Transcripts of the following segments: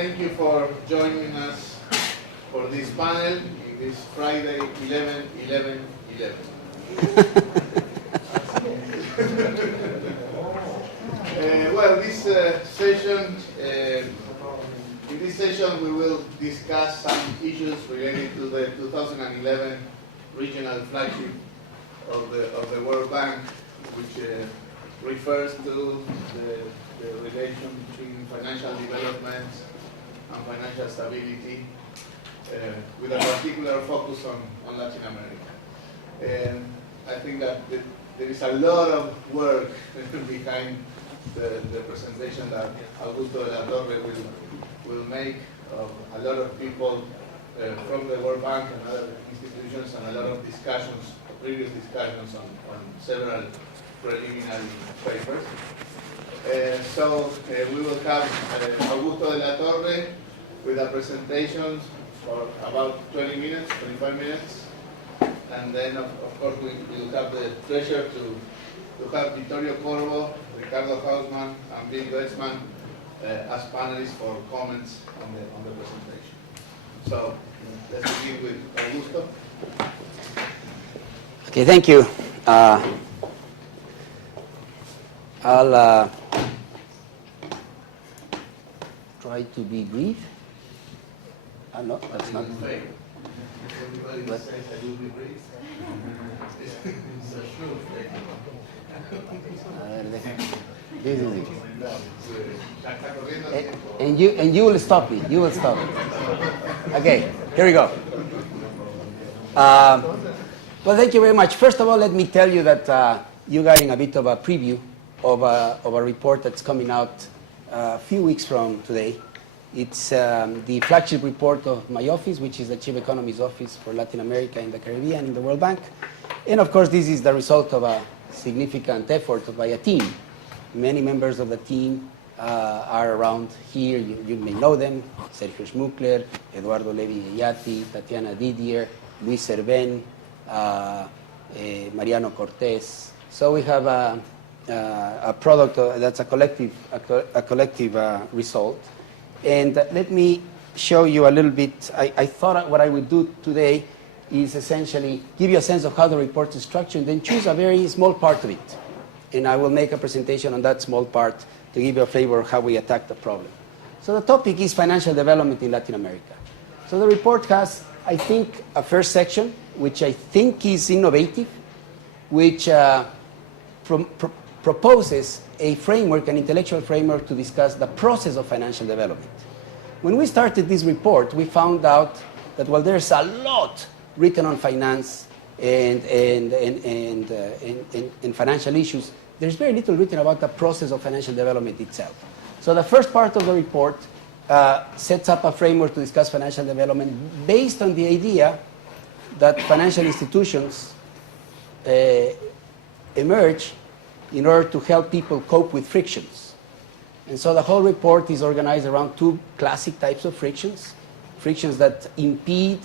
thank you for joining us for this panel. It is Friday, 11/11/11. Well, this session, in this session we will discuss some issues related to the 2011 regional flagship of the World Bank, which refers to the relation between financial development and financial stability, with a particular focus on Latin America. And I think that there is a lot of work behind the presentation that Augusto de la Torre will make, of a lot of people from the World Bank and other institutions, and a lot of discussions, previous discussions on several preliminary papers. So we will have Augusto de la Torre with a presentation for about 20 minutes, 25 minutes. And then, of course, we will have the pleasure to have Vittorio Corvo, Ricardo Hausmann, and Bill Wetzman as panelists for comments on the presentation. So let's begin with Augusto. Okay, thank you. I'll try to be brief. No, that's not. Everybody says I will be brief. It's a sure thing. This is it. And you will stop me. You will stop me. Okay, here we go. Well, thank you very much. First of all, let me tell you that you're getting a bit of a preview of a report that's coming out a few weeks from today. It's the flagship report of my office, which is the Chief Economist Office for Latin America and the Caribbean in the World Bank. And of course, this is the result of a significant effort by a team. Many members of the team are around here. You may know them: Sergio Schmuckler, Eduardo Levi-Eyati, Tatiana Didier, Luis Cerven, Mariano Cortés. So we have a product that's a collective result. And let me show you a little bit. I thought what I would do today is essentially give you a sense of how the report is structured, and then choose a very small part of it. And I will make a presentation on that small part to give you a flavor of how we attack the problem. So the topic is financial development in Latin America. So the report has, I think, a first section, which I think is innovative, which proposes a framework, an intellectual framework, to discuss the process of financial development. When we started this report, we found out that while there's a lot written on finance and financial issues, there's very little written about the process of financial development itself. So the first part of the report sets up a framework to discuss financial development based on the idea that financial institutions emerge in order to help people cope with frictions. And so the whole report is organized around two classic types of frictions. Frictions that impede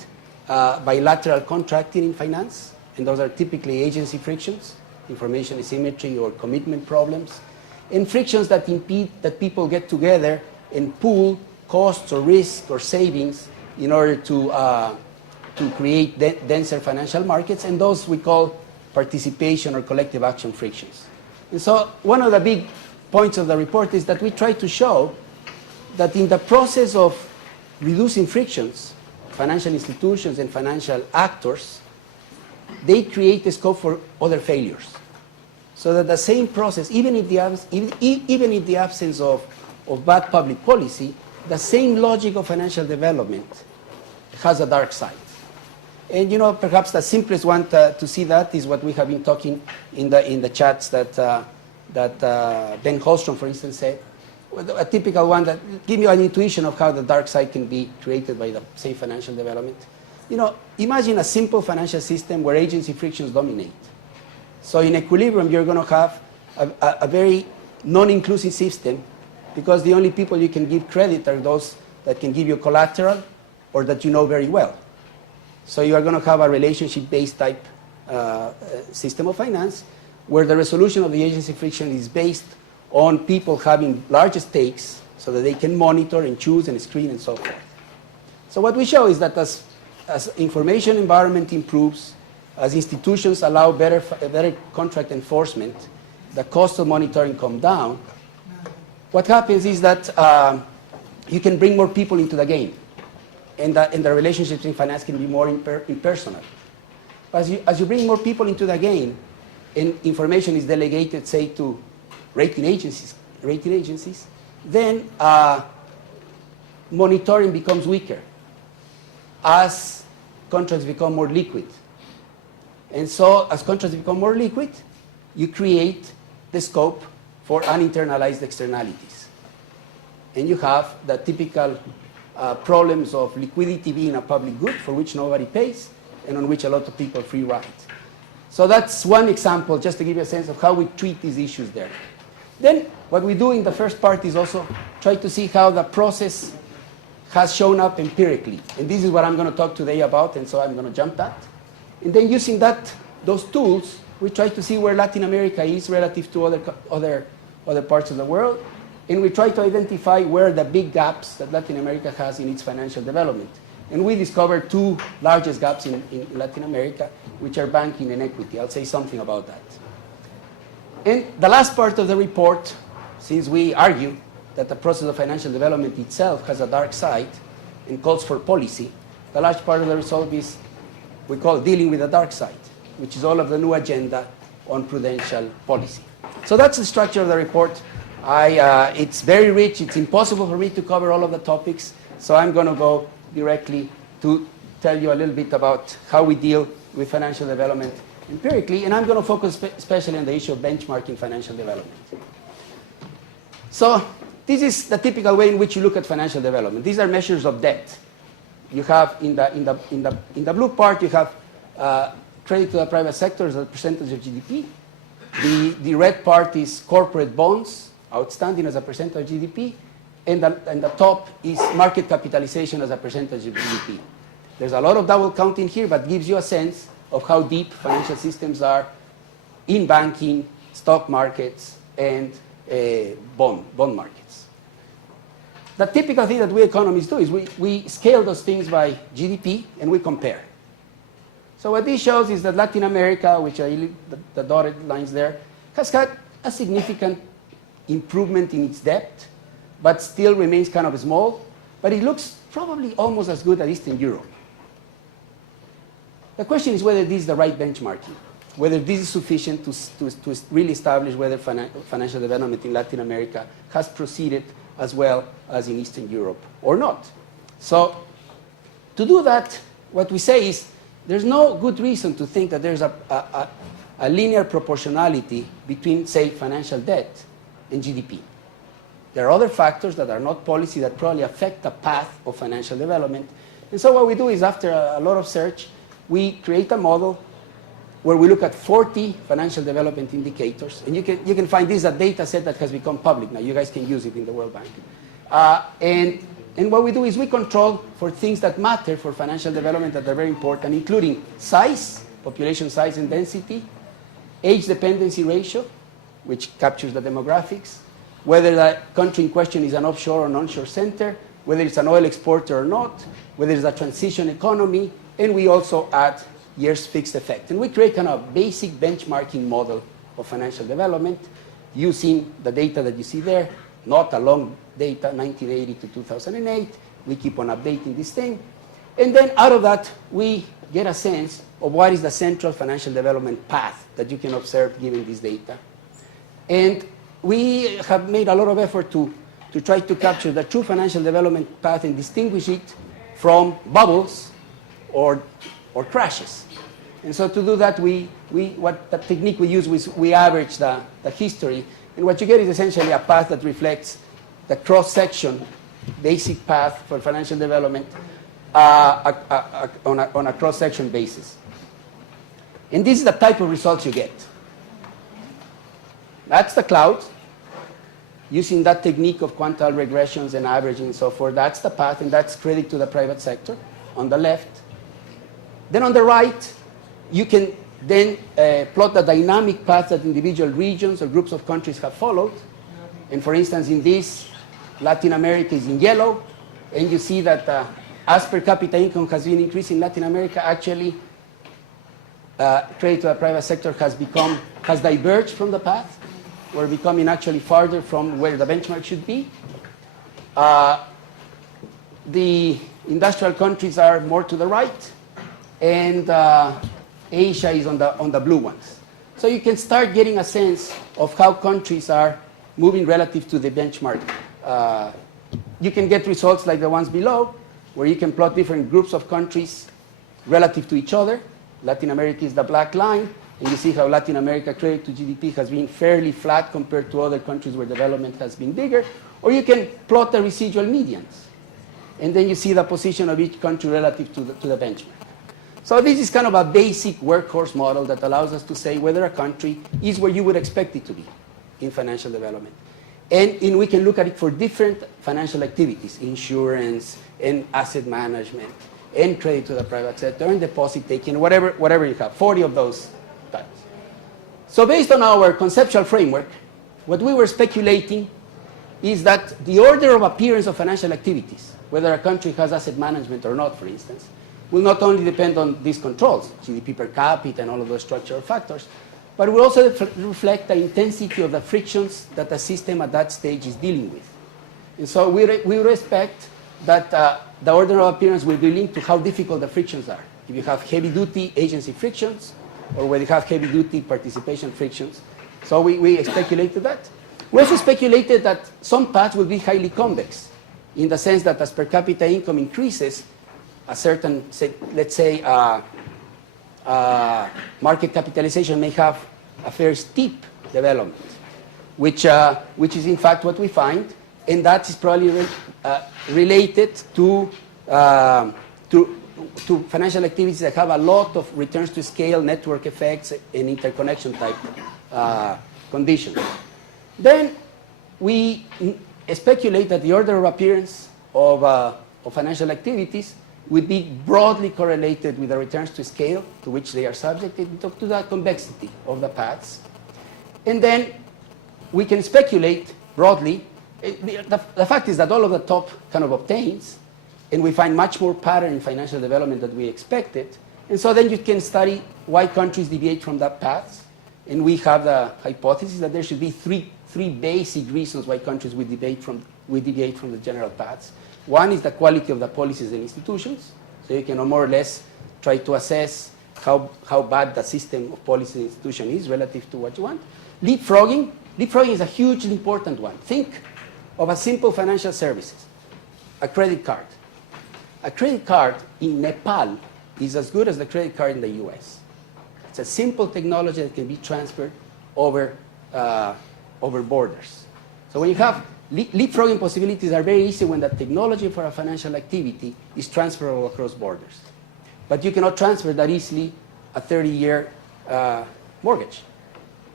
bilateral contracting in finance, and those are typically agency frictions, information asymmetry or commitment problems, and frictions that impede that people get together and pool costs or risk or savings in order to create denser financial markets, and those we call participation or collective action frictions. And so one of the big points of the report is that we try to show that in the process of reducing frictions, financial institutions and financial actors, they create a scope for other failures. So that the same process, even in the absence of bad public policy, the same logic of financial development has a dark side. And perhaps the simplest one to see that is what we have been talking in the chats that Ben Holstrom, for instance, said. A typical one that give you an intuition of how the dark side can be created by the same financial development. Imagine a simple financial system where agency frictions dominate. So in equilibrium, you're going to have a very non-inclusive system, because the only people you can give credit are those that can give you collateral or that you know very well. So you are going to have a relationship-based type system of finance, where the resolution of the agency friction is based on people having large stakes, so that they can monitor and choose and screen and so forth. So what we show is that as information environment improves, as institutions allow better contract enforcement, the cost of monitoring come down. What happens is that you can bring more people into the game, and the relationships in finance can be more impersonal. As you bring more people into the game, and information is delegated, say, to rating agencies, then monitoring becomes weaker as contracts become more liquid. And so as contracts become more liquid, you create the scope for uninternalized externalities. And you have the typical problems of liquidity being a public good for which nobody pays and on which a lot of people free ride. So that's one example, just to give you a sense of how we treat these issues there. Then what we do in the first part is also try to see how the process has shown up empirically. And this is what I'm going to talk today about, and so I'm going to jump that. And then using those tools, we try to see where Latin America is relative to other parts of the world. And we try to identify where the big gaps that Latin America has in its financial development. And we discovered two largest gaps in Latin America, which are banking and equity. I'll say something about that. And the last part of the report, since we argue that the process of financial development itself has a dark side and calls for policy, the large part of the result is we call dealing with the dark side, which is all of the new agenda on prudential policy. So that's the structure of the report. It's very rich. It's impossible for me to cover all of the topics, so I'm going to go directly to tell you a little bit about how we deal with financial development empirically, and I'm going to focus especially on the issue of benchmarking financial development. So this is the typical way in which you look at financial development. These are measures of debt. You have in the blue part, you have credit to the private sector as a percentage of GDP. The red part is corporate bonds outstanding as a percentage of GDP, and the top is market capitalization as a percentage of GDP. There's a lot of double counting here, but gives you a sense of how deep financial systems are in banking, stock markets, and bond markets. The typical thing that we economists do is we scale those things by GDP and we compare. So what this shows is that Latin America, which are the dotted lines there, has had a significant improvement in its debt, but still remains kind of small, but it looks probably almost as good as Eastern Europe. The question is whether this is the right benchmarking, whether this is sufficient to really establish whether financial development in Latin America has proceeded as well as in Eastern Europe or not. So to do that, what we say is there's no good reason to think that there's a linear proportionality between, say, financial debt and GDP. There are other factors that are not policy that probably affect the path of financial development. And so what we do is, after a lot of search, we create a model where we look at 40 financial development indicators. And you can find this a data set that has become public now. You guys can use it in the World Bank. And what we do is we control for things that matter for financial development that are very important, including size, population size and density, age dependency ratio, which captures the demographics, whether the country in question is an offshore or an onshore center, whether it's an oil exporter or not, whether it's a transition economy, and we also add years fixed effect. And we create kind of a basic benchmarking model of financial development using the data that you see there, not a long data, 1980 to 2008. We keep on updating this thing. And then out of that, we get a sense of what is the central financial development path that you can observe given this data. And we have made a lot of effort to try to capture the true financial development path and distinguish it from bubbles or crashes. And so to do that, what the technique we use was we average the history. And what you get is essentially a path that reflects the cross-section, basic path for financial development on a cross-section basis. And this is the type of results you get. That's the cloud. Using that technique of quantile regressions and averaging and so forth, that's the path, and that's credit to the private sector on the left. Then on the right, you can then plot the dynamic path that individual regions or groups of countries have followed. And for instance, in this, Latin America is in yellow, and you see that as per capita income has been increasing in Latin America, actually credit to the private sector has diverged from the path. We're becoming actually farther from where the benchmark should be. The industrial countries are more to the right, and Asia is on the blue ones. So you can start getting a sense of how countries are moving relative to the benchmark. You can get results like the ones below, where you can plot different groups of countries relative to each other. Latin America is the black line, and you see how Latin America credit to GDP has been fairly flat compared to other countries where development has been bigger. Or you can plot the residual medians, and then you see the position of each country relative to the benchmark. So this is kind of a basic workhorse model that allows us to say whether a country is where you would expect it to be in financial development. And we can look at it for different financial activities, insurance and asset management and credit to the private sector and deposit taking, whatever you have, 40 of those types. So based on our conceptual framework, what we were speculating is that the order of appearance of financial activities, whether a country has asset management or not, for instance, will not only depend on these controls, GDP per capita and all of those structural factors, but will also reflect the intensity of the frictions that the system at that stage is dealing with. And so we would expect that the order of appearance will be linked to how difficult the frictions are. If you have heavy-duty agency frictions, or whether you have heavy-duty participation frictions. So we speculated that. We also speculated that some paths will be highly convex, in the sense that as per capita income increases, a certain, let's say, market capitalization may have a very steep development, which is in fact what we find, and that is probably related to financial activities that have a lot of returns to scale, network effects, and interconnection type conditions. Then we speculate that the order of appearance of financial activities would be broadly correlated with the returns to scale to which they are subjected, to the convexity of the paths. And then we can speculate broadly. The fact is that all of the top kind of obtains, and we find much more pattern in financial development than we expected. And so then you can study why countries deviate from that path. And we have the hypothesis that there should be three basic reasons why countries would deviate from the general paths. One is the quality of the policies and institutions. So you can more or less try to assess how bad the system of policy and institution is relative to what you want. Leapfrogging is a hugely important one. Think of a simple financial services, a credit card. A credit card in Nepal is as good as the credit card in the US. It's a simple technology that can be transferred over borders. So when you have leapfrogging possibilities are very easy when the technology for a financial activity is transferable across borders. But you cannot transfer that easily a 30-year mortgage,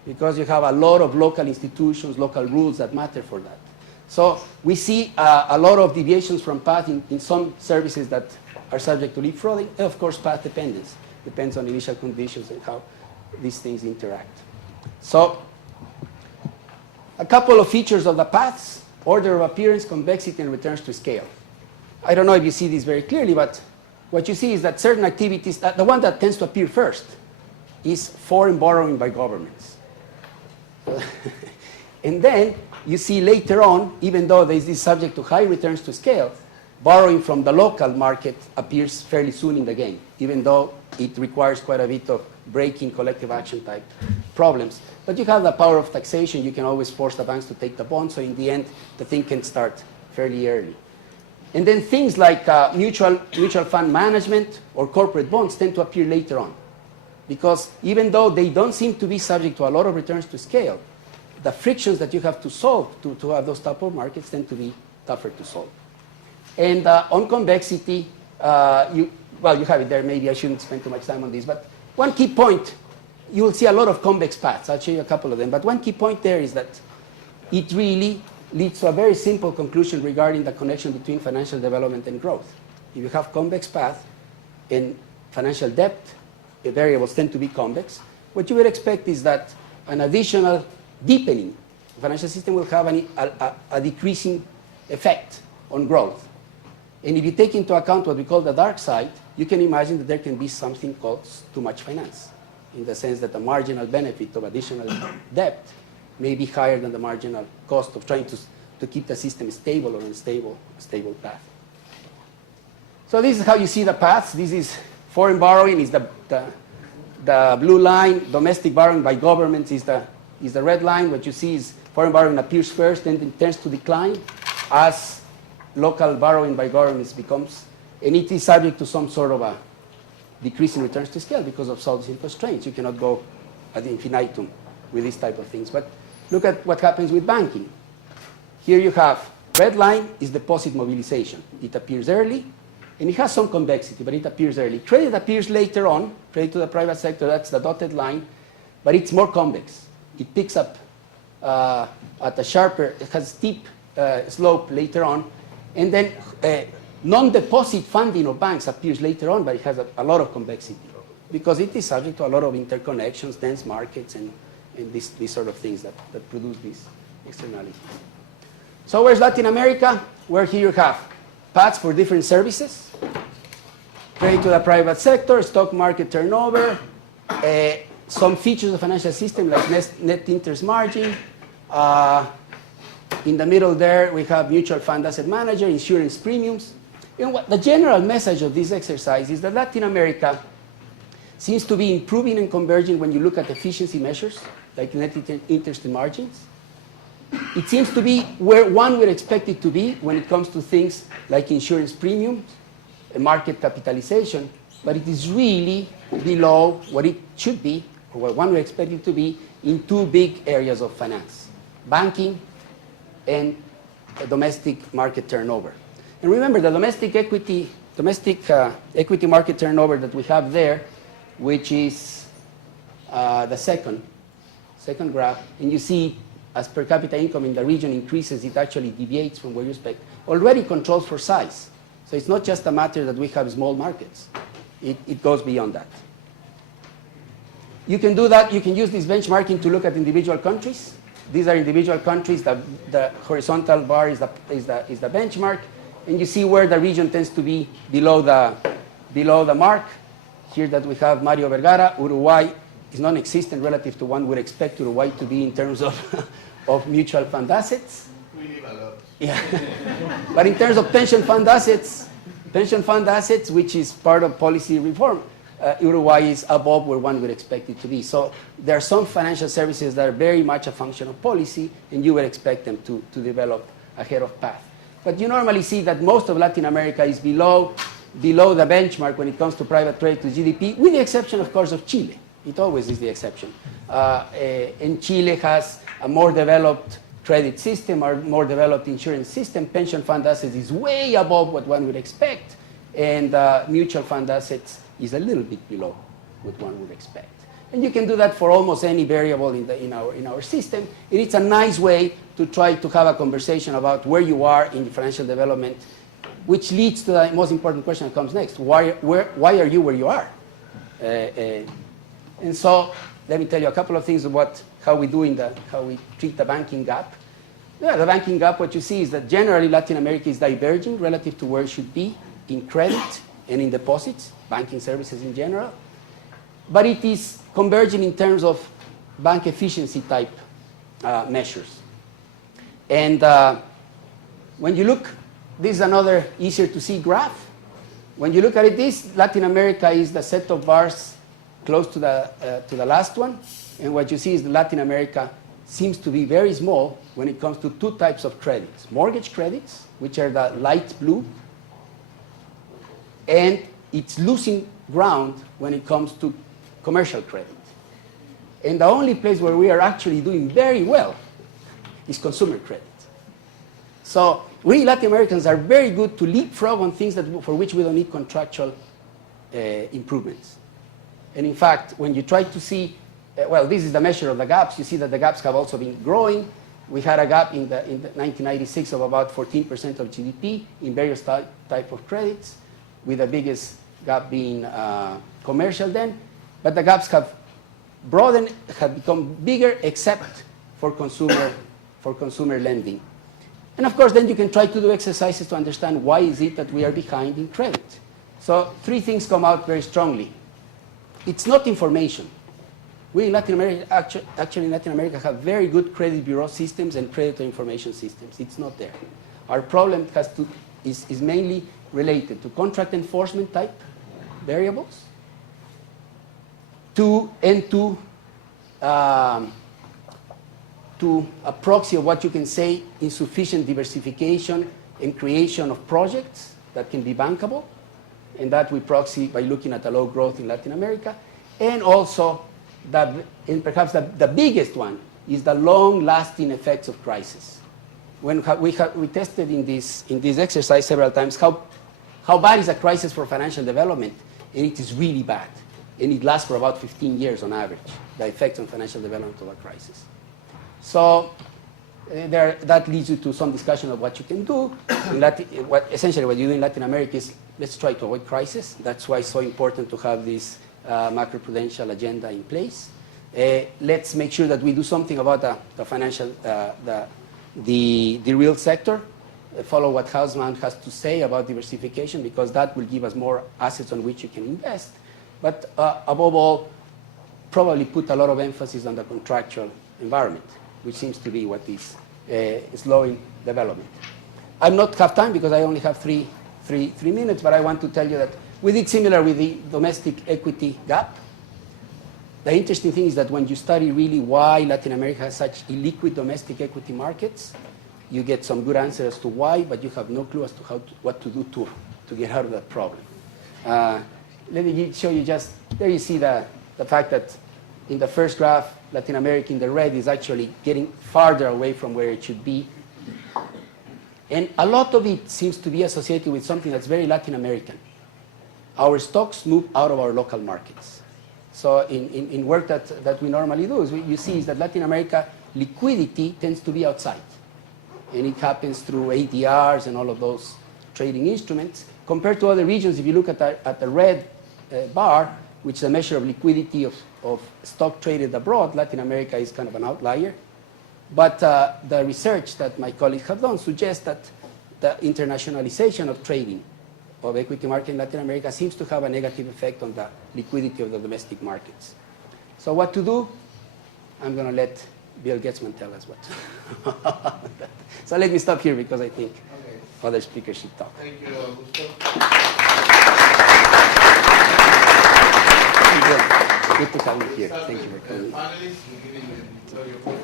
because you have a lot of local institutions, local rules that matter for that. So we see a lot of deviations from path in some services that are subject to leapfrogging, and of course path dependence. Depends on initial conditions and how these things interact. So a couple of features of the paths: order of appearance, convexity, and returns to scale. I don't know if you see this very clearly, but what you see is that certain activities, the one that tends to appear first is foreign borrowing by governments. And then you see later on, even though there is this subject to high returns to scale, borrowing from the local market appears fairly soon in the game, even though it requires quite a bit of breaking collective action type problems. But you have the power of taxation. You can always force the banks to take the bond, so in the end, the thing can start fairly early. And then things like mutual fund management or corporate bonds tend to appear later on, because even though they don't seem to be subject to a lot of returns to scale, the frictions that you have to solve to have those type of markets tend to be tougher to solve. And on convexity, you have it there. Maybe I shouldn't spend too much time on this, but one key point, you will see a lot of convex paths. I'll show you a couple of them. But one key point there is that it really leads to a very simple conclusion regarding the connection between financial development and growth. If you have convex path and financial debt, the variables tend to be convex, what you would expect is that an additional deepening the financial system will have a decreasing effect on growth. And if you take into account what we call the dark side, you can imagine that there can be something called too much finance, in the sense that the marginal benefit of additional debt may be higher than the marginal cost of trying to keep the system stable or on a stable path. So this is how you see the paths. This is foreign borrowing is the blue line. Domestic borrowing by governments is the red line. What you see is foreign borrowing appears first, then it tends to decline as local borrowing by governments becomes, and it is subject to some sort of a decrease in returns to scale because of solvency constraints. You cannot go ad infinitum with these type of things. But look at what happens with banking. Here you have red line is deposit mobilization. It appears early, and it has some convexity, but it appears early. Credit appears later on, credit to the private sector, that's the dotted line, but it's more convex. It picks up at a sharper, it has steep slope later on, and then non-deposit funding of banks appears later on, but it has a lot of convexity because it is subject to a lot of interconnections, dense markets, and these sort of things that produce these externalities. So where's Latin America? Where here you have paths for different services, credit to the private sector, stock market turnover, some features of the financial system like net interest margin. In the middle there, we have mutual fund asset manager, insurance premiums. You know what, the general message of this exercise is that Latin America seems to be improving and converging when you look at efficiency measures, like net interest margins. It seems to be where one would expect it to be when it comes to things like insurance premiums, market capitalization, but it is really below what it should be, or what one would expect it to be, in two big areas of finance, banking and domestic market turnover. And remember, the domestic equity market turnover that we have there, which is the second graph, and you see as per capita income in the region increases, it actually deviates from where you expect. Already controls for size. So it's not just a matter that we have small markets. It goes beyond that. You can do that. You can use this benchmarking to look at individual countries. These are individual countries. The horizontal bar is the benchmark. And you see where the region tends to be below the mark. Here that we have Mario Vergara. Uruguay is non-existent relative to one would expect Uruguay to be in terms of mutual fund assets. We live a lot. Yeah. But in terms of pension fund assets, which is part of policy reform, Uruguay is above where one would expect it to be. So there are some financial services that are very much a function of policy, and you would expect them to develop ahead of path. But you normally see that most of Latin America is below the benchmark when it comes to private credit to GDP, with the exception, of course, of Chile. It always is the exception. And Chile has a more developed credit system, or more developed insurance system. Pension fund assets is way above what one would expect, and mutual fund assets is a little bit below what one would expect. And you can do that for almost any variable in our system. And it's a nice way to try to have a conversation about where you are in the financial development, which leads to the most important question that comes next. Why are you where you are? And so let me tell you a couple of things about how we treat the banking gap. Yeah, the banking gap, what you see is that generally Latin America is diverging relative to where it should be in credit and in deposits, banking services in general. But it is converging in terms of bank efficiency type measures. And when you look, this is another easier to see graph. When you look at it, this Latin America is the set of bars close to the last one, and what you see is that Latin America seems to be very small when it comes to two types of credits. Mortgage credits, which are the light blue, and it's losing ground when it comes to commercial credit. And the only place where we are actually doing very well is consumer credit. So we Latin Americans are very good to leapfrog on things for which we don't need contractual improvements. And in fact, when you try to see, this is the measure of the gaps. You see that the gaps have also been growing. We had a gap in 1996 of about 14% of GDP in various type of credits, with the biggest gap being commercial then. But the gaps have broadened, have become bigger, except for consumer lending. And of course, then you can try to do exercises to understand why is it that we are behind in credit. So 3 things come out very strongly. It's not information. We in Latin America, actually in Latin America, have very good credit bureau systems and creditor information systems. It's not there. Our problem is mainly related to contract enforcement type variables, to a proxy of what you can say insufficient diversification and creation of projects that can be bankable, and that we proxy by looking at the low growth in Latin America, and also and perhaps the biggest one is the long-lasting effects of crisis. When we tested in this exercise several times how bad is a crisis for financial development, and it is really bad, and it lasts for about 15 years on average, the effects on financial development of a crisis. So that leads you to some discussion of what you can do. Essentially what you do in Latin America is let's try to avoid crisis. That's why it's so important to have this macroprudential agenda in place. Let's make sure that we do something about the financial, the real sector. Follow what Hausmann has to say about diversification, because that will give us more assets on which you can invest. But above all, probably put a lot of emphasis on the contractual environment, which seems to be what is slowing development. I not have time because I only have three minutes, but I want to tell you that we did similar with the domestic equity gap. The interesting thing is that when you study really why Latin America has such illiquid domestic equity markets, you get some good answers as to why, but you have no clue as to what to do to get out of that problem. Let me show you just, there you see the fact that in the first graph, Latin America in the red is actually getting farther away from where it should be. And a lot of it seems to be associated with something that's very Latin American. Our stocks move out of our local markets. So in work that we normally do, you see is that Latin America liquidity tends to be outside. And it happens through ADRs and all of those trading instruments. Compared to other regions, if you look at the red bar, which is a measure of liquidity of stock traded abroad, Latin America is kind of an outlier. But the research that my colleagues have done suggests that the internationalization of trading of equity market in Latin America seems to have a negative effect on the liquidity of the domestic markets. So what to do? I'm going to let Bill Getzman tell us what. So let me stop here because I think other speakers should talk. Thank you, Augusto. Good to have you here. Thank you for coming. Panelists, we're giving the floor your photo.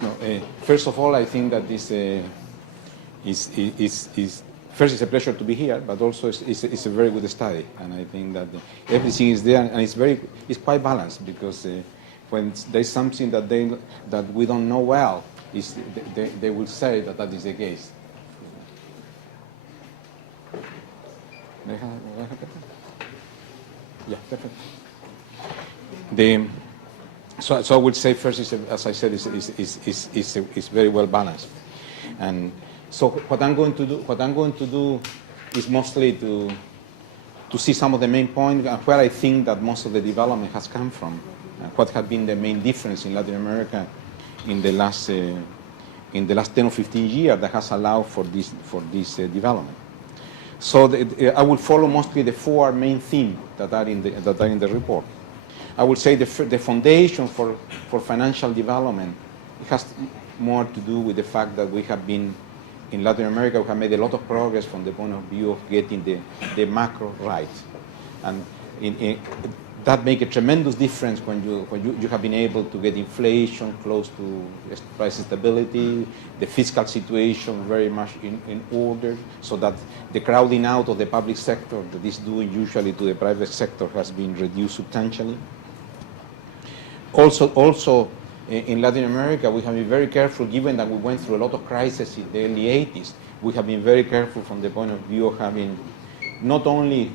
No, first of all, I think that this first, it's a pleasure to be here, but also it's a very good study, and I think that everything is there, and it's quite balanced, because when there's something that we don't know well, they will say that is the case. Yeah, definitely. So I would say first, as I said, is very well balanced, and so what I'm going to do is mostly to see some of the main points and where I think that most of the development has come from, what have been the main difference in Latin America in the last 10 or 15 years that has allowed for this development. So I will follow mostly the 4 main themes that are in the report. I would say the foundation for financial development, it has more to do with the fact that we have been, in Latin America, we have made a lot of progress from the point of view of getting the macro right. And that makes a tremendous difference when you have been able to get inflation close to price stability, the fiscal situation very much in order, so that the crowding out of the public sector that is due usually to the private sector has been reduced substantially. Also, in Latin America, we have been very careful, given that we went through a lot of crises in the early 80s, we have been very careful from the point of view of having not only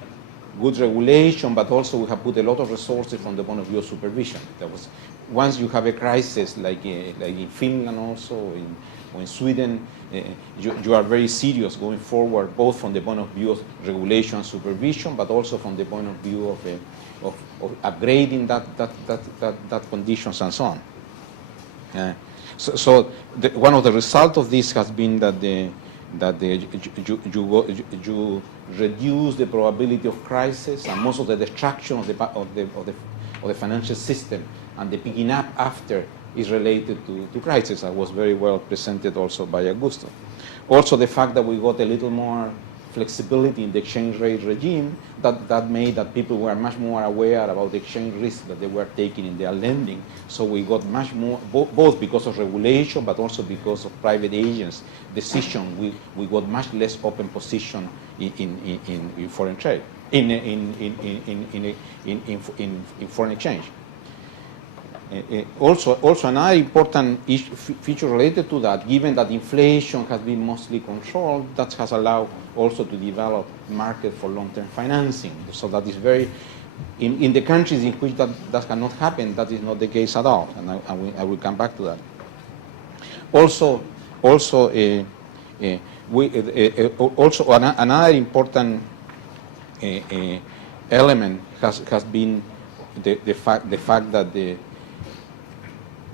good regulation, but also we have put a lot of resources from the point of view of supervision. That was once you have a crisis, like in Finland also, or in Sweden, you are very serious going forward, both from the point of view of regulation and supervision, but also from the point of view of upgrading that conditions and so on. One of the results of this has been that you reduce the probability of crisis, and most of the destruction of the financial system and the picking up after is related to crisis. That was very well presented also by Augusto. Also, the fact that we got a little more flexibility in the exchange rate regime, that made that people were much more aware about the exchange risk that they were taking in their lending. So we got much more, both because of regulation, but also because of private agents' decision, we got much less open position in foreign trade, in foreign exchange. Also another important feature related to that, given that inflation has been mostly controlled, that has allowed also to develop market for long-term financing. So that is very, in the countries in which that cannot happen, that is not the case at all, and I will come back to that. Another important element has been the fact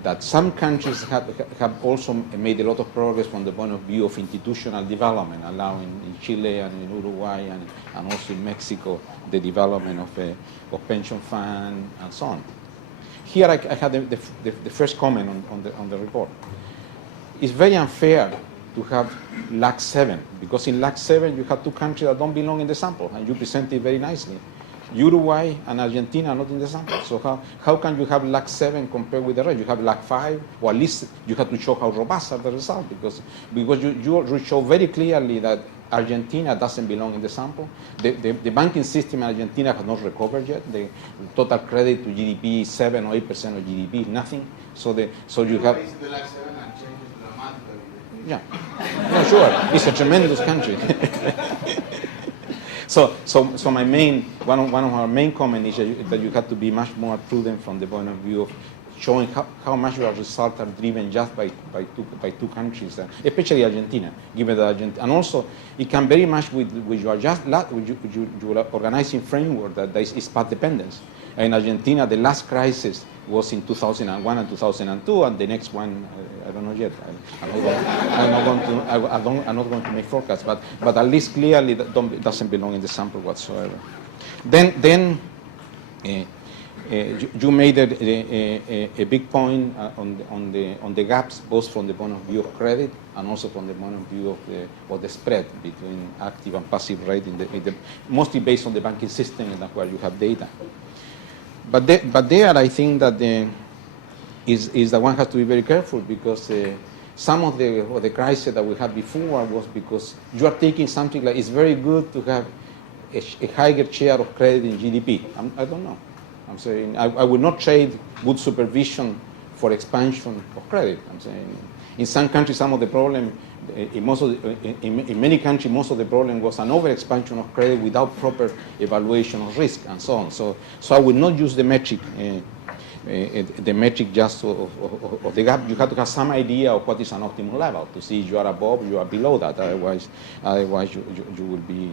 that some countries have also made a lot of progress from the point of view of institutional development, allowing in Chile and in Uruguay and also in Mexico the development of pension fund and so on. Here I had the first comment on the report. It's very unfair to have LAC 7, because in LAC 7 you have two countries that don't belong in the sample, and you present it very nicely. Uruguay and Argentina are not in the sample. So how can you have LAC 7 compared with the rest? You have LAC 5, or at least you have to show how robust are the results, because you show very clearly that Argentina doesn't belong in the sample. The banking system in Argentina has not recovered yet. The total credit to GDP is 7 or 8% of GDP, nothing. So you have. The LAC 7 and changes dramatically. Yeah, no, sure. It's a tremendous country. So one of our main comments is that you have to be much more prudent from the point of view of showing how much your results are driven just by two countries, especially Argentina, given that Argentina, and also it can very much with your organizing framework that is path dependence. In Argentina, the last crisis was in 2001 and 2002, and the next one, I don't know yet. I'm not going to make forecasts, but at least clearly that doesn't belong in the sample whatsoever. Then you made a big point on the gaps, both from the point of view of credit and also from the point of view of the spread between active and passive rate, mostly based on the banking system and where you have data. But there, I think that is that one has to be very careful, because some of the crisis that we had before was because you are taking something like, it's very good to have a higher share of credit in GDP. I don't know. I'm saying I would not trade good supervision for expansion of credit. I'm saying in some countries, some of the problem, in many countries, most of the problem was an overexpansion of credit without proper evaluation of risk and so on. So I would not use the metric just of the gap. You have to have some idea of what is an optimal level to see if you are above, you are below that. Otherwise you will be.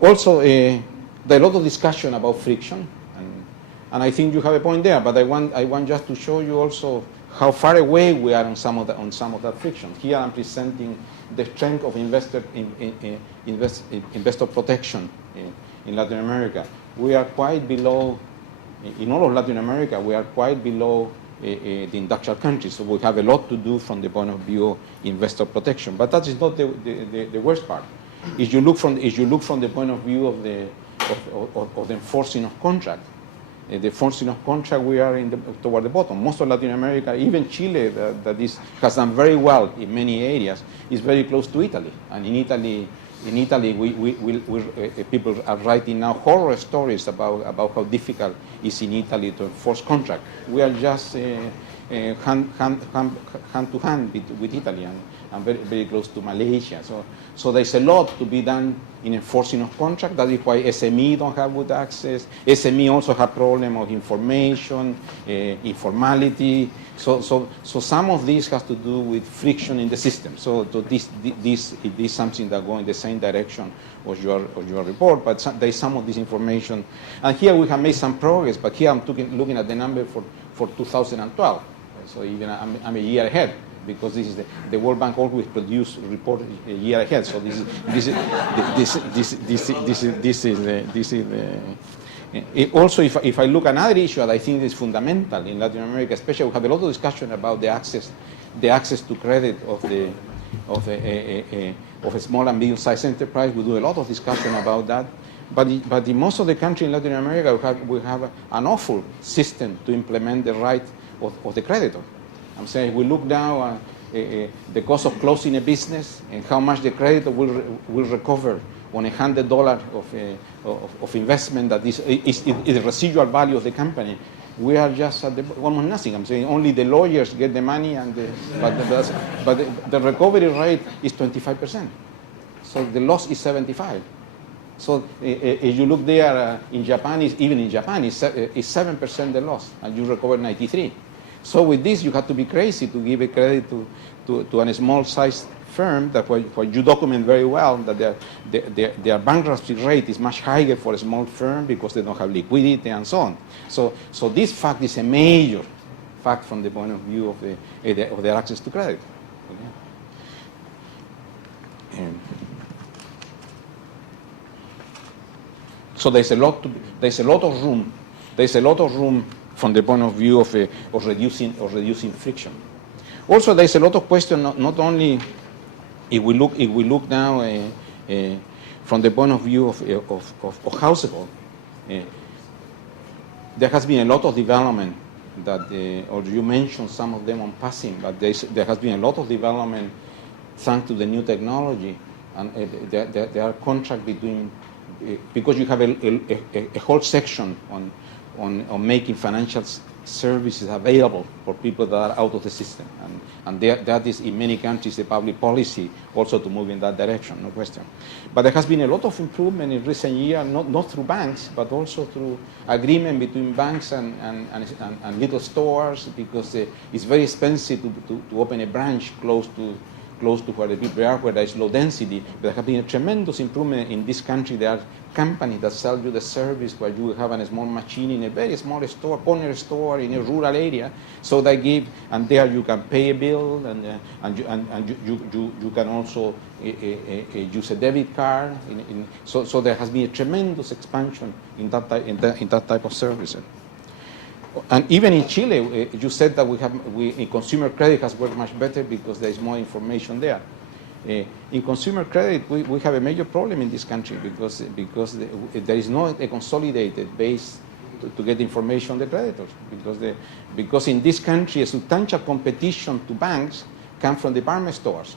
Also, there are a lot of discussion about friction, and I think you have a point there. But I want just to show you also how far away we are on some of that friction. Here I'm presenting the strength of investor protection in Latin America. We are quite below, in all of Latin America, we are quite below the industrial countries. So we have a lot to do from the point of view of investor protection. But that is not the worst part. If you look from the point of view of the enforcing of contract, the enforcing of contract, we are toward the bottom. Most of Latin America, even Chile, has done very well in many areas, is very close to Italy. And in Italy, people are writing now horror stories about how difficult it is in Italy to enforce contract. We are just hand to hand with Italy and very, very close to Malaysia. So there's a lot to be done in enforcing of contract. That is why SME don't have good access. SME also have problem of information, informality. So some of this has to do with friction in the system. So this is something that goes in the same direction of your report, but there is some of this information. And here we have made some progress, but here I'm looking at the number for 2012. So even I'm a year ahead, because this is the World Bank always produce report a year ahead. So this is also, if I look at another issue that I think is fundamental in Latin America, especially, we have a lot of discussion about the access to credit of a small and medium-sized enterprise. We do a lot of discussion about that. But in most of the countries in Latin America, we have an awful system to implement the right of the creditor. I'm saying we look now at the cost of closing a business and how much the creditor will recover on $100 of investment that is the residual value of the company. We are just at almost nothing. I'm saying only the lawyers get the money, but the recovery rate is 25%. So the loss is 75%. So if you look there in Japan, even in Japan, it's 7% the loss, and you recover 93%. So with this, you have to be crazy to give a credit to a small-sized firm that where you document very well that their bankruptcy rate is much higher for a small firm because they don't have liquidity and so on. So this fact is a major fact from the point of view of their access to credit. Okay. So there's a lot of room from the point of view of reducing friction. Also, there's a lot of question not only if we look now from the point of view of household. There has been a lot of development that, or you mentioned some of them on passing, but there has been a lot of development thanks to the new technology, and there are contracts between. Because you have a whole section on making financial services available for people that are out of the system, and that is in many countries the public policy also to move in that direction, no question. But there has been a lot of improvement in recent years, not through banks, but also through agreement between banks and little stores, because it's very expensive to open a branch close to where the people are, where there is low density. But there has been a tremendous improvement in this country. There are companies that sell you the service where you have a small machine in a very small store, corner store in a rural area. So they give, and there you can pay a bill, and you can also use a debit card. So there has been a tremendous expansion in that type of services. And even in Chile, you said that in consumer credit has worked much better because there is more information there. In consumer credit, we have a major problem in this country because there is not a consolidated base to get information on the creditors. Because in this country, a substantial competition to banks comes from department stores.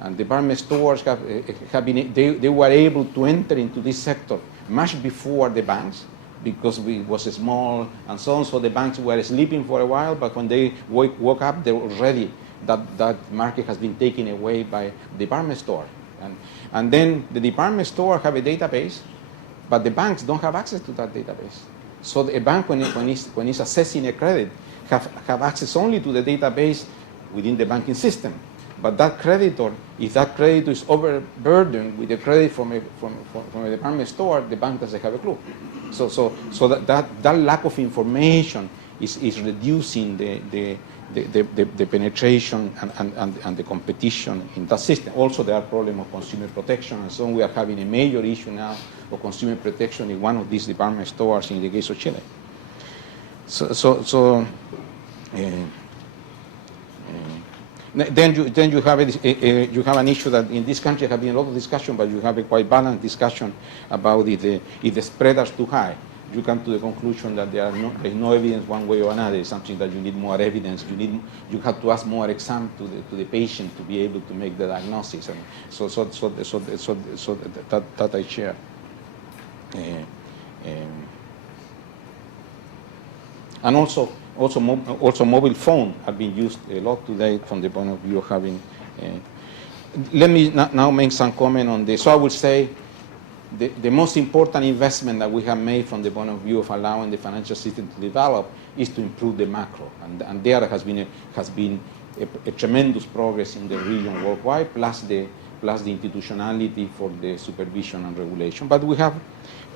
And department stores they were able to enter into this sector much before the banks, because we was small and so on. So the banks were sleeping for a while, but when they woke up, they were ready. That market has been taken away by department store. And then the department store have a database, but the banks don't have access to that database. So a bank, when it's assessing a credit, have access only to the database within the banking system. But that creditor, if that creditor is overburdened with the credit from a department store, the bank doesn't have a clue. So that lack of information is reducing the penetration and the competition in that system. Also, there are problems of consumer protection, and so we are having a major issue now of consumer protection in one of these department stores in the case of Chile. Then you have an issue that in this country have been a lot of discussion, but you have a quite balanced discussion about if the spread is too high. You come to the conclusion that there is no evidence one way or another. It's something that you need more evidence. You have to ask more exam to the patient to be able to make the diagnosis. And so that I share. And also Also, also mobile phone have been used a lot today from the point of view of having. Let me now make some comment on this. So I would say the most important investment that we have made from the point of view of allowing the financial system to develop is to improve the macro. And there has been a tremendous progress in the region worldwide, plus the institutionality for the supervision and regulation. But we have,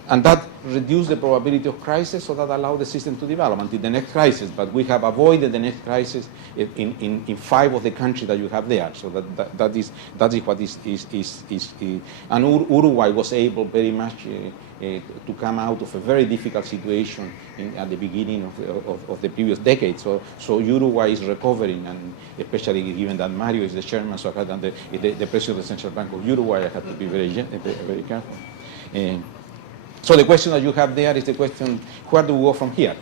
and that reduced the probability of crisis, so that allowed the system to develop until the next crisis. But we have avoided the next crisis in 5 of the countries that you have there. So that is what is and Uruguay was able very much to come out of a very difficult situation at the beginning of the previous decade. So Uruguay is recovering, and especially given that Mario is the chairman, so I had, and the president of the Central Bank of Uruguay, I had to be very careful. So the question that you have there is the question, where do we go from here?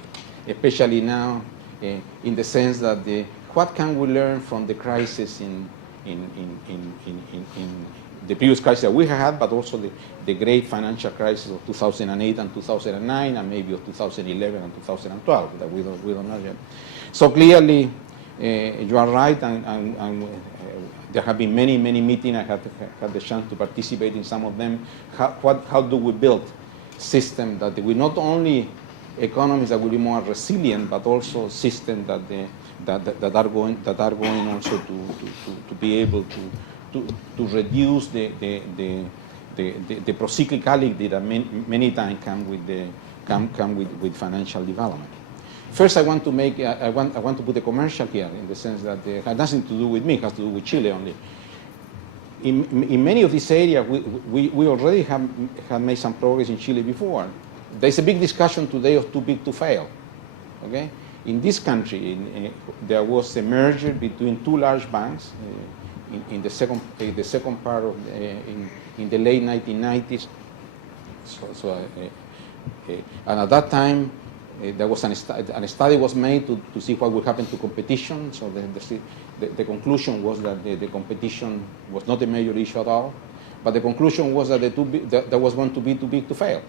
Especially now, in the sense that what can we learn from the crisis in the previous crisis that we have had, but also the great financial crisis of 2008 and 2009, and maybe of 2011 and 2012 that we don't know yet. So clearly, you are right, and there have been many meetings. I had the chance to participate in some of them. How do we build system that will not only economies that will be more resilient, but also systems that are going also to be able to reduce the procyclicality that many times come with financial development. First, I want to put a commercial here, in the sense that it has nothing to do with me; it has to do with Chile only. In many of these areas, we already have made some progress in Chile before. There's a big discussion today of too big to fail. Okay, in this country, there was a merger between 2 large banks in the second part of in the late 1990s. And at that time, there was a study was made to see what would happen to competition. So the conclusion was that the competition was not a major issue at all, but the conclusion was that that was going to be too big to fail.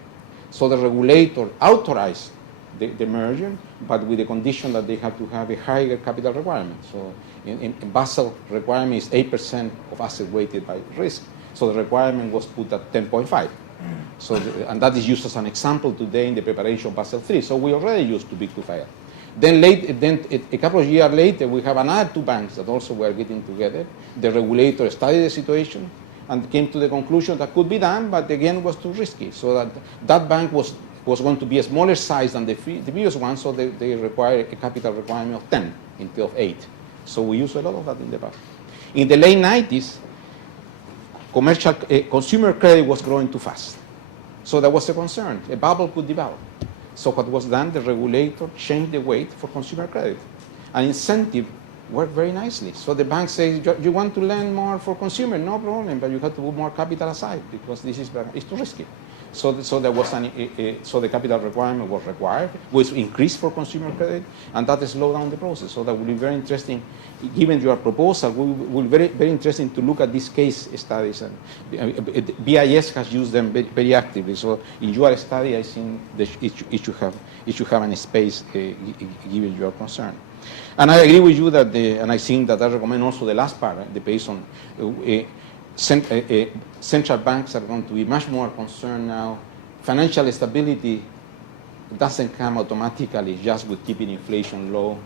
So the regulator authorized the merger, but with the condition that they have to have a higher capital requirement. So in Basel requirement is 8% of asset weighted by risk. So the requirement was put at 10.5. So and that is used as an example today in the preparation of Basel III. So we already used too big to fail. Then a couple of years later, we have another 2 banks that also were getting together. The regulator studied the situation and came to the conclusion that could be done, but again was too risky. So that bank was going to be a smaller size than the previous one, so they require a capital requirement of 10 instead of 8. So we used a lot of that in the past. In the late 90s, consumer credit was growing too fast. So there was a concern. A bubble could develop. So what was done, the regulator changed the weight for consumer credit. And incentive worked very nicely. So the bank says, you want to lend more for consumer? No problem, but you have to put more capital aside because it's too risky. So there was so the capital requirement was increased for consumer credit, and that slowed down the process. So that will be very interesting. Given your proposal, will be very interesting to look at these case studies. And BIS has used them very actively. So in your study, I think it should have a space given your concern. And I agree with you that and I think that I recommend also the last part, the based on. Central banks are going to be much more concerned now. Financial stability doesn't come automatically just with keeping inflation low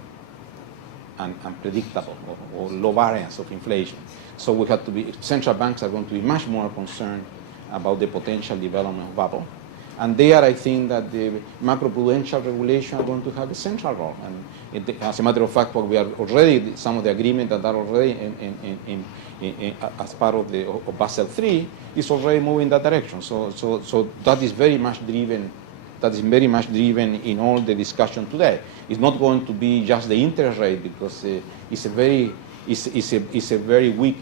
and predictable or low variance of inflation. So we have to be, central banks are going to be much more concerned about the potential development of bubble. And there I think that the macroprudential regulation are going to have a central role. And as a matter of fact, we are already, some of the agreements that are already as part of Basel III is already moving in that direction. So that is very much driven. That is very much driven in all the discussion today. It's not going to be just the interest rate because it's a very weak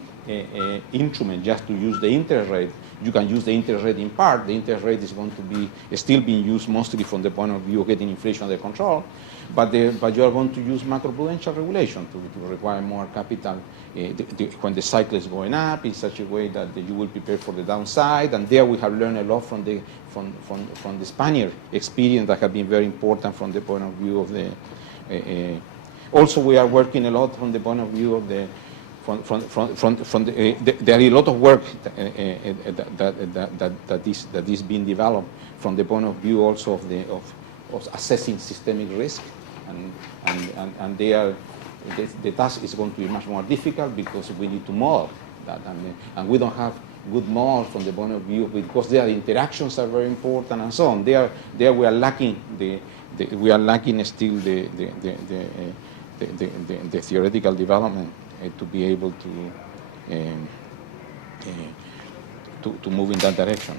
instrument just to use the interest rate. You can use the interest rate in part. The interest rate is going to be still being used mostly from the point of view of getting inflation under control, but you are going to use macroprudential regulation to require more capital when the cycle is going up in such a way that you will prepare for the downside. And there we have learned a lot from the Spaniard experience that have been very important from the point of view of Also, we are working a lot from the point of view of there are a lot of work that is being developed from the point of view also of assessing systemic risk, and the task is going to be much more difficult because we need to model that, and we don't have good models from the point of view because their interactions are very important and so on. There we are lacking we are lacking still the theoretical development to be able to move in that direction.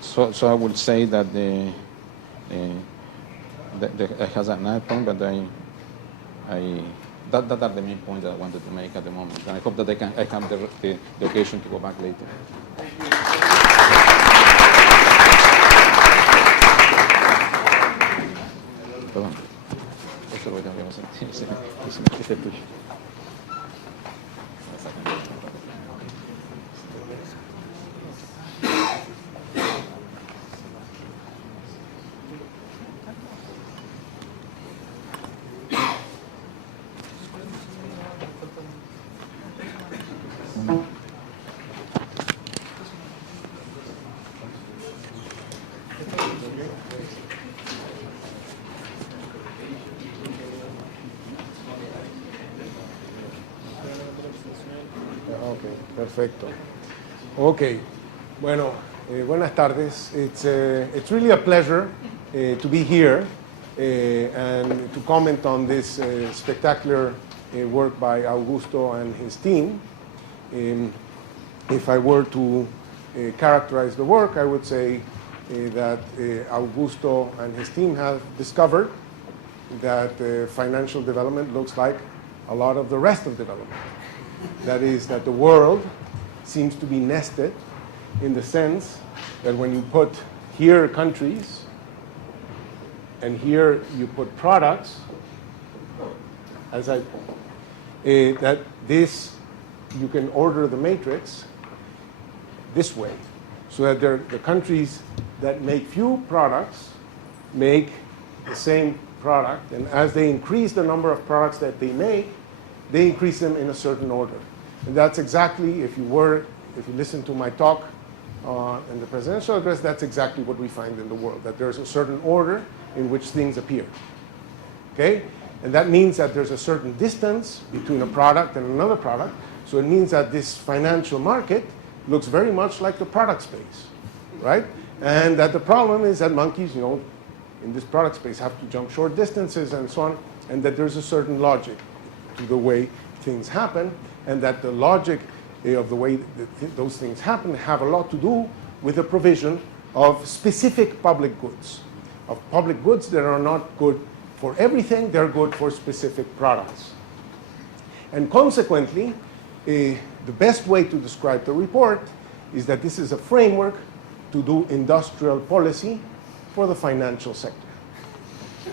So I would say that it has another point, but that are the main points that I wanted to make at the moment, and I hope that I have the occasion to go back later. Perdón. Eso lo tengo que hacer. Este es tuyo. Okay, perfecto. Okay, bueno, buenas tardes. It's really a pleasure to be here and to comment on this spectacular work by Augusto and his team. If I were to characterize the work, I would say that Augusto and his team have discovered that financial development looks like a lot of the rest of development. That is, that the world seems to be nested in the sense that when you put here countries and here you put products, that this, you can order the matrix this way, so that the countries that make few products make the same product, and as they increase the number of products that they make, they increase them in a certain order. And that's exactly, if you listen to my talk in the presidential address, that's exactly what we find in the world, that there's a certain order in which things appear. Okay? And that means that there's a certain distance between a product and another product, so it means that this financial market looks very much like the product space, right? And that the problem is that monkeys, in this product space have to jump short distances and so on, and that there's a certain logic to the way things happen, and that the logic of the way that those things happen have a lot to do with the provision of specific public goods, of public goods that are not good for everything, they're good for specific products. And consequently, the best way to describe the report is that this is a framework to do industrial policy for the financial sector,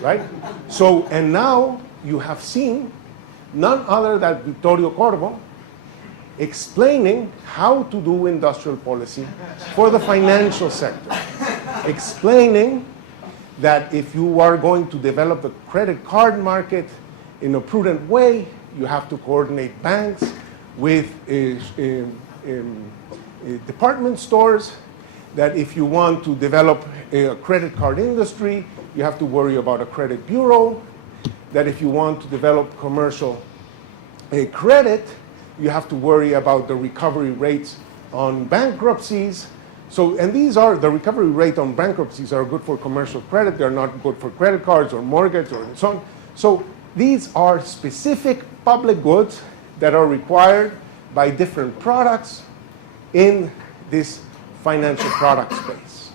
right? So, and now you have seen none other than Vittorio Corvo explaining how to do industrial policy for the financial sector, explaining that if you are going to develop the credit card market in a prudent way, you have to coordinate banks with department stores, that if you want to develop a credit card industry, you have to worry about a credit bureau, that if you want to develop commercial credit, you have to worry about the recovery rates on bankruptcies. So, and these are, the recovery rate on bankruptcies are good for commercial credit, they're not good for credit cards or mortgage or so on. So these are specific public goods that are required by different products in this financial product space.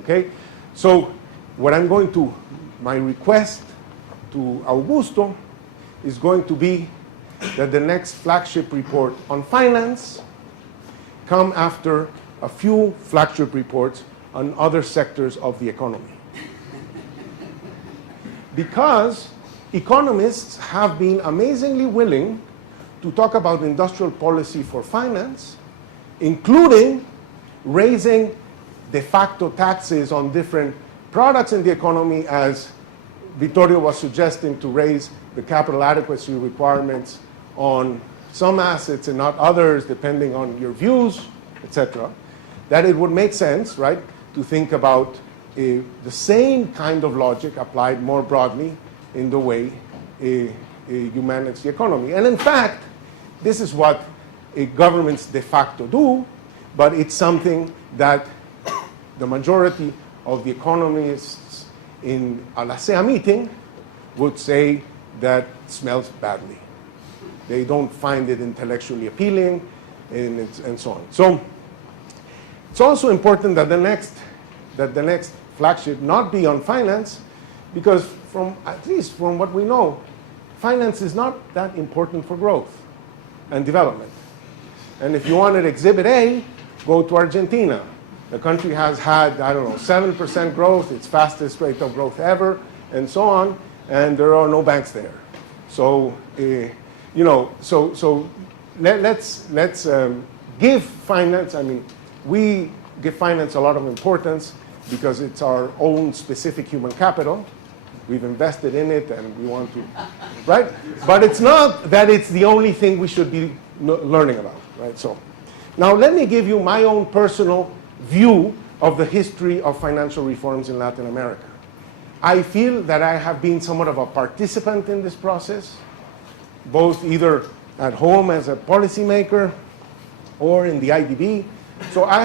Okay? So what I'm going to, my request to Augusto is going to be that the next flagship report on finance come after a few flagship reports on other sectors of the economy. Because economists have been amazingly willing to talk about industrial policy for finance, including raising de facto taxes on different products in the economy as Vittorio was suggesting to raise the capital adequacy requirements on some assets and not others, depending on your views, etc., that it would make sense, right, to think about the same kind of logic applied more broadly in the way you manage the economy. And in fact, this is what governments de facto do, but it's something that the majority of the economists in a Lacea meeting would say that smells badly. They don't find it intellectually appealing, and so on. So it's also important that the next flagship not be on finance, because at least from what we know, finance is not that important for growth and development. And if you wanted Exhibit A, go to Argentina. The country has had, 7% growth, its fastest rate of growth ever, and so on, and there are no banks there. So, let's give finance, we give finance a lot of importance because it's our own specific human capital. We've invested in it and we want to, right? But it's not that it's the only thing we should be learning about, right? So now let me give you my own personal view of the history of financial reforms in Latin America. I feel that I have been somewhat of a participant in this process, both either at home as a policymaker or in the IDB. So I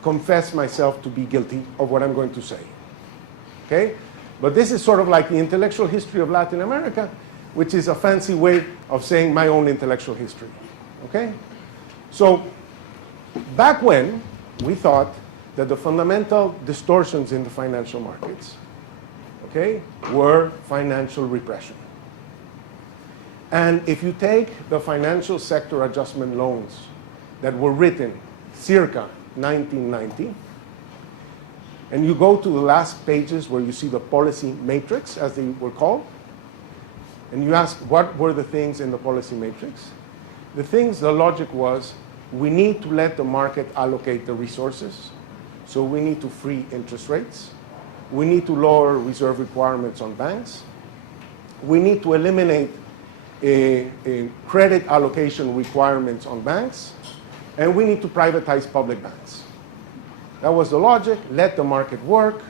confess myself to be guilty of what I'm going to say. Okay? But this is sort of like the intellectual history of Latin America, which is a fancy way of saying my own intellectual history. Okay? So back when we thought that the fundamental distortions in the financial markets, okay, were financial repression. And if you take the financial sector adjustment loans that were written circa 1990, and you go to the last pages where you see the policy matrix, as they were called, and you ask what were the things in the policy matrix, the logic was, we need to let the market allocate the resources, so we need to free interest rates, we need to lower reserve requirements on banks, we need to eliminate credit allocation requirements on banks, and we need to privatize public banks. That was the logic, let the market work,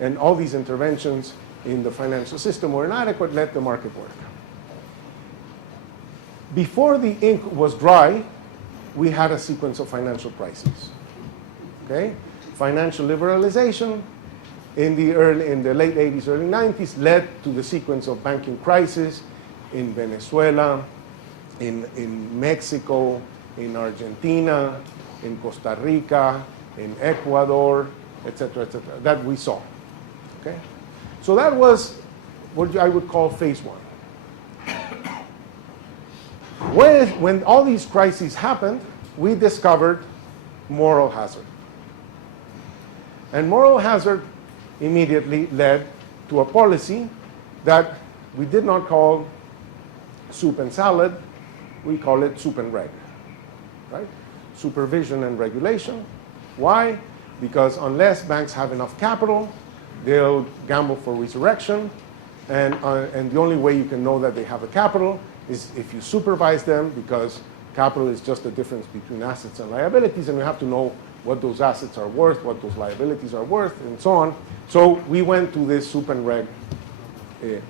and all these interventions in the financial system were inadequate, let the market work. Before the ink was dry, we had a sequence of financial crises. Okay? Financial liberalization in the late 80s, early 90s led to the sequence of banking crisis in Venezuela, in Mexico, in Argentina, in Costa Rica, in Ecuador, etc., that we saw. Okay? So that was what I would call phase one. When all these crises happened, we discovered moral hazard. And moral hazard immediately led to a policy that we did not call soup and salad, we call it soup and reg, right? Supervision and regulation. Why? Because unless banks have enough capital, they'll gamble for resurrection, and the only way you can know that they have the capital is if you supervise them, because capital is just the difference between assets and liabilities, and you have to know what those assets are worth, what those liabilities are worth, and so on. So we went to this soup and reg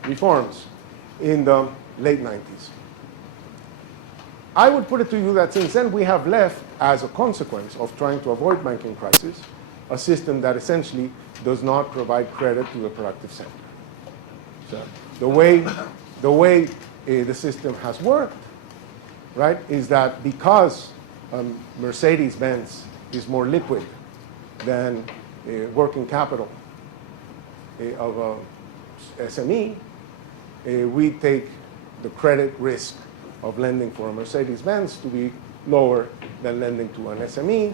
reforms in the late 90s. I would put it to you that since then we have left, as a consequence of trying to avoid banking crisis, a system that essentially does not provide credit to the productive sector. So the way the system has worked, right, is that because Mercedes-Benz is more liquid than working capital of a SME, we take the credit risk of lending for a Mercedes-Benz to be lower than lending to an SME,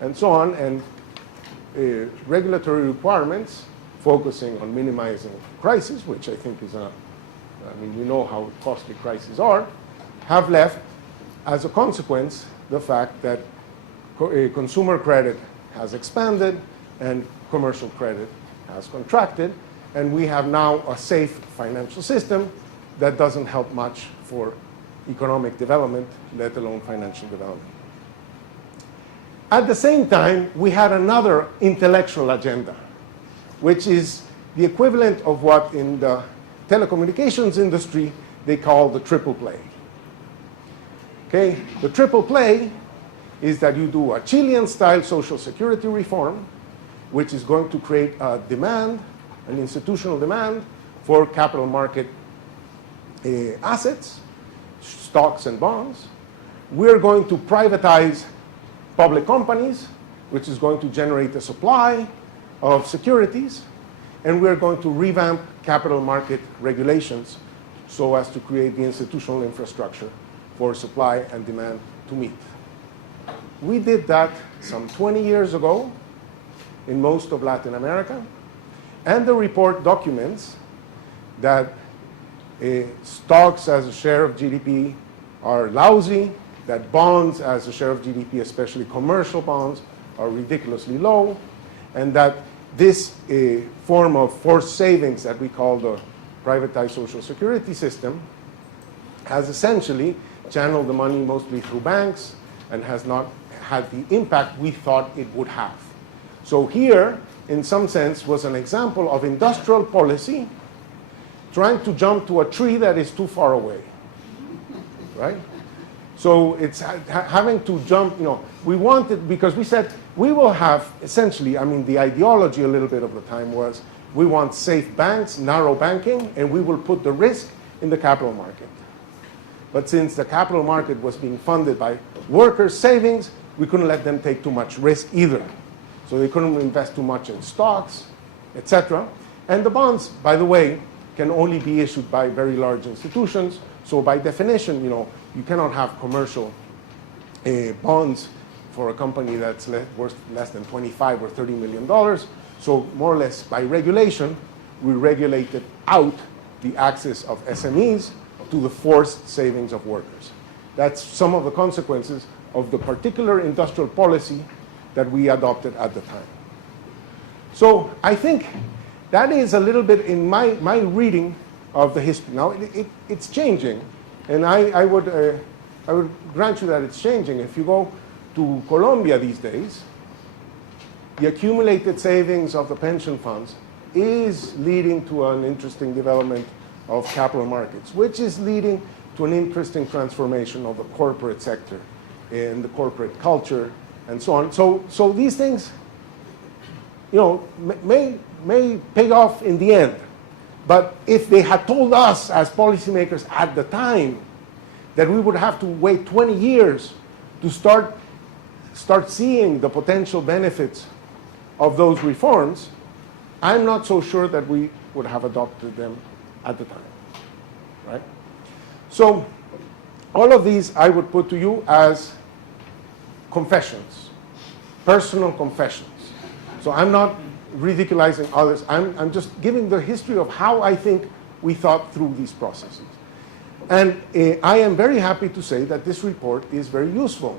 and so on. And regulatory requirements focusing on minimizing crisis, which I think is you know how costly crises are, have left as a consequence the fact that consumer credit has expanded and commercial credit has contracted, and we have now a safe financial system that doesn't help much for economic development, let alone financial development. At the same time, we had another intellectual agenda, which is the equivalent of what in the telecommunications industry they call the triple play. Okay? The triple play is that you do a Chilean-style social security reform, which is going to create a demand, an institutional demand for capital market assets, stocks and bonds. We're going to privatize public companies, which is going to generate a supply of securities, and we're going to revamp capital market regulations so as to create the institutional infrastructure for supply and demand to meet. We did that some 20 years ago in most of Latin America, and the report documents that stocks as a share of GDP are lousy, that bonds as a share of GDP, especially commercial bonds, are ridiculously low, and that this form of forced savings that we call the privatized social security system has essentially channeled the money mostly through banks and has not had the impact we thought it would have. So here, in some sense, was an example of industrial policy trying to jump to a tree that is too far away, right? So it's having to jump, we wanted, because we said we will have essentially, the ideology a little bit of the time was we want safe banks, narrow banking, and we will put the risk in the capital market. But since the capital market was being funded by workers' savings, we couldn't let them take too much risk either. So they couldn't invest too much in stocks, etc. And the bonds, by the way, can only be issued by very large institutions. So by definition, you cannot have commercial bonds for a company that's worth less than $25 or $30 million. So more or less by regulation, we regulated out the access of SMEs to the forced savings of workers. That's some of the consequences of the particular industrial policy that we adopted at the time. So I think that is a little bit in my reading of the history. Now it's changing, and I would grant you that it's changing. If you go to Colombia these days, the accumulated savings of the pension funds is leading to an interesting development of capital markets, which is leading to an interesting transformation of the corporate sector and the corporate culture and so on. So these things, may pay off in the end. But if they had told us as policymakers at the time that we would have to wait 20 years to start seeing the potential benefits of those reforms, I'm not so sure that we would have adopted them at the time, right? So all of these I would put to you as confessions, personal confessions. So I'm not ridiculizing others. I'm just giving the history of how I think we thought through these processes. And I am very happy to say that this report is very useful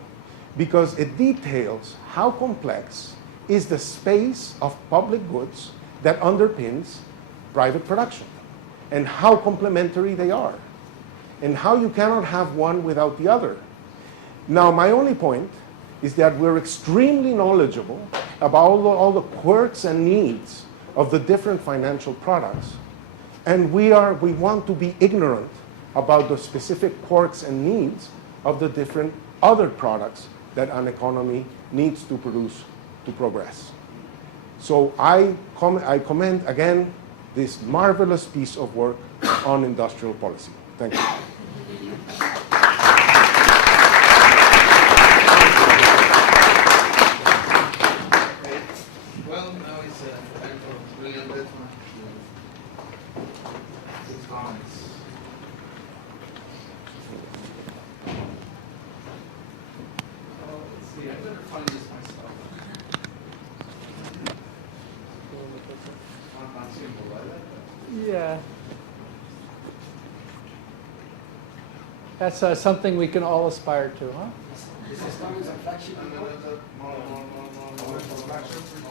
because it details how complex is the space of public goods that underpins private production and how complementary they are and how you cannot have one without the other. Now, my only point is that we're extremely knowledgeable about all the quirks and needs of the different financial products, and we want to be ignorant about the specific quirks and needs of the different other products that an economy needs to produce to progress. So I commend again this marvelous piece of work on industrial policy. Thank you. Well, now it's time for William Detman his comments. Let's see, I better find this myself. Not simple, right? Yeah. That's something we can all aspire to, huh? This is more